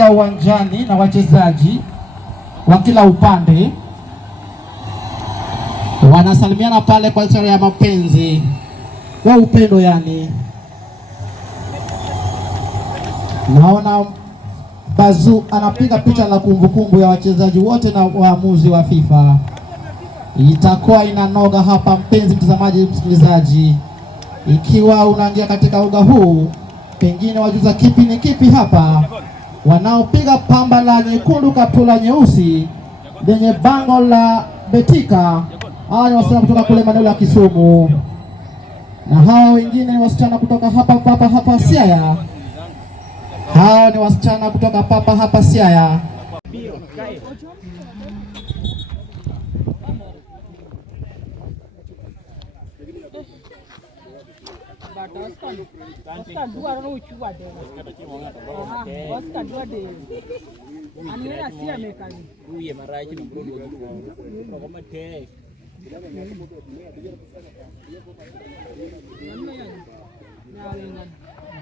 wanaingia uwanjani na wachezaji wa kila upande wanasalimiana pale kwa ishara ya mapenzi wa upendo. Yani naona Bazu anapiga picha la kumbukumbu ya wachezaji wote na waamuzi wa FIFA. Itakuwa inanoga hapa, mpenzi mtazamaji, msikilizaji, ikiwa unaingia katika uga huu, pengine wajuza kipi ni kipi hapa. Wanaopiga pamba la nyekundu, kaptula nyeusi lenye bango la Betika, hawa ni wasichana kutoka kule maeneo ya Kisumu, na hawa wengine ni wasichana kutoka hapa Siaya. Hao ni wasichana kutoka hapa Siaya.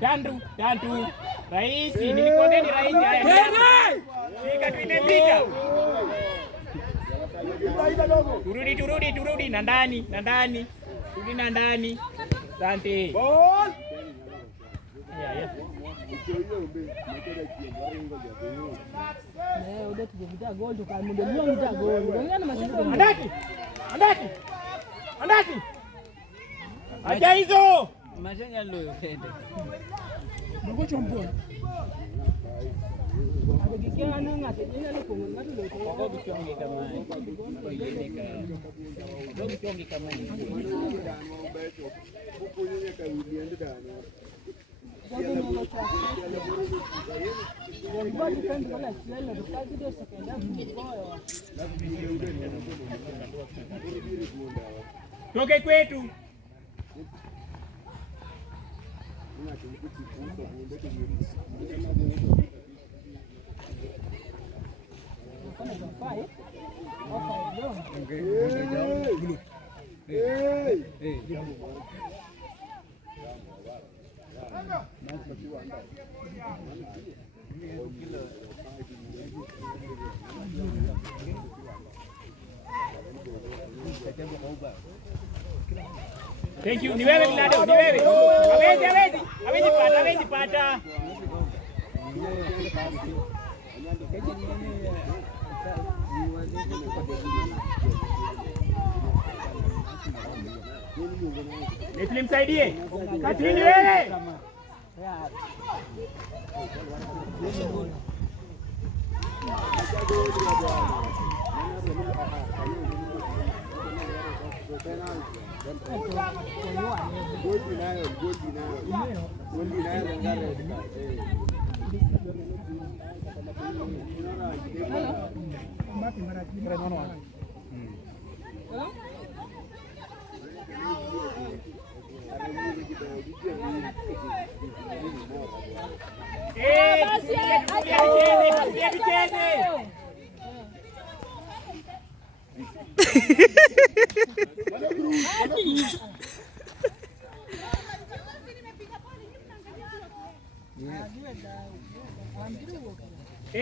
Dandu. Raisi, nilikwambia ni raisi. Fika tu imepita. Turudi na ndani. Turudi na ndani. Asante. Ball. Yeah. Andaki. Aja hizo. Mashanya leo tende. Ndugu chombo. Agikia nanga tena leo kwa ngatu leo. Kwa bichongi kama. Bichongi kama ni. Huko yeye kawiende dana. Toke kwetu. Thank you. Ni wewe Milado, ni wewe. Hawezi pata. Nilimsaidie. Katini wewe.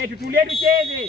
Tutulie tucheze.